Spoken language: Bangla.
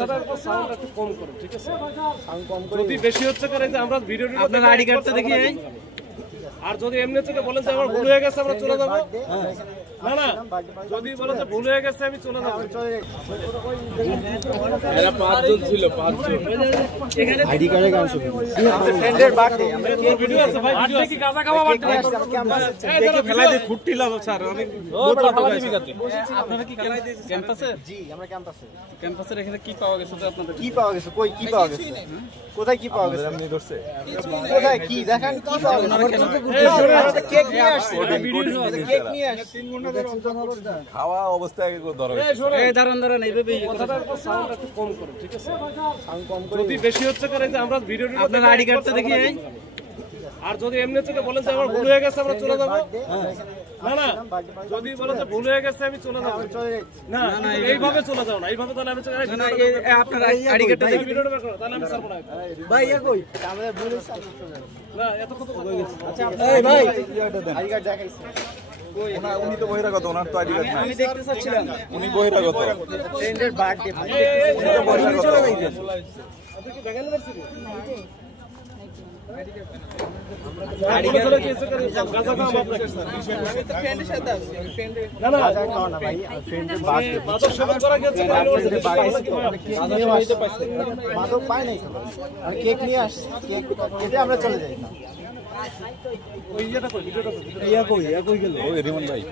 কথাটা সাউন্ড একটু কম করো, ঠিক আছে? সাউন্ড কম করো। যদি বেশি হচ্ছে করে যে আমরা ভিডিওটা আপনার আইডি কার্ডটা দেখি। আর যদি এমনি থেকে বলেন যে আমার ভুল হয়ে গেছে আমরা চলে যাবো, না না, যদি বলে যে ভুল হয়ে গেছে আমি চলে যাবো। এরা 5 জন ছিল, 5 জন। এখানে আইডি কার্ডে কাজ হবে। আমাদের ফ্রেন্ডের বার্থডে, আমরা তোর ভিডিও আছে ভাই, ভিডিও কি গাজা খাওয়া বার্থডে দেখে ফেলাই দিয়ে ফুটতিলাম স্যার, অনেক বোতল লাগাইছি। আপনারা কি ক্যাম্পাসে? জি, আমরা ক্যাম্পাসে। ক্যাম্পাসের এখানে কি পাওয়া গেছে আপনাদের? কি পাওয়া গেছে? কই কি পাওয়া গেছে? কোথায় কি পাওয়া গেছে? আপনি ধরছে। কোথায় কি দেখেন কি পাওয়া গেছে? কেক নিয়ে আসছে। কেক নিয়ে আসছে। 3 ঘন্টা ধরে খাওয়া অবস্থায় ধরা এই দাঁড়ান এইভাবে কথাটা সাউন্ড একটু কম করো, ঠিক আছে? সাউন্ড কম করো। যদি বেশি হচ্ছে করে যে আমরা ভিডিওটা আপনার আইডি কার্ডটা দেখি। আর যদি এমনি থেকে বলেন যে আমার ভুল হয়ে গেছে আমরা চলে যাবো, না না, যদি বলে যে ভুল হয়ে গেছে আমি চলে যাবো, না না, এইভাবে চলে যাও না, এইভাবে তাহলে আমি চলে যাই না। আপনার আইডি কার্ডটা দেখি, ভিডিওটা বের করো, তাহলে আমি ছাড়বো না ভাই এ কই? আমাদের ভুল হইছে। না, এত কত হয়ে গেছে। আচ্ছা এই ভাই আইডি কার্ড দেখাইছে। উনি তো বহিরাগত, ওনার তো আইডি কার্ড নাই। আমি দেখতে চাচ্ছিলাম উনি বহিরাগত। ফ্রেন্ডের বার্থডে ভাই। বহিরাগত। আপনি কি দেখেন না? আইডি কার্ড গাজা খাওয়া বার্থডে। আমি তো ফ্রেন্ডের সাথে আছি, আমি ফ্রেন্ডের না না, বাজার খাও না ভাই, ফ্রেন্ডের বার্থডে। মাদক সেবন করা গেছে মাদক পায় নাই তো। আর কেক নিয়ে আসছে। কেক কেটে আমরা চলে যাই। ওই ইয়েটা কই, ভিডিওটা কই? ইয়া কই গেল? ও রিমন ভাই।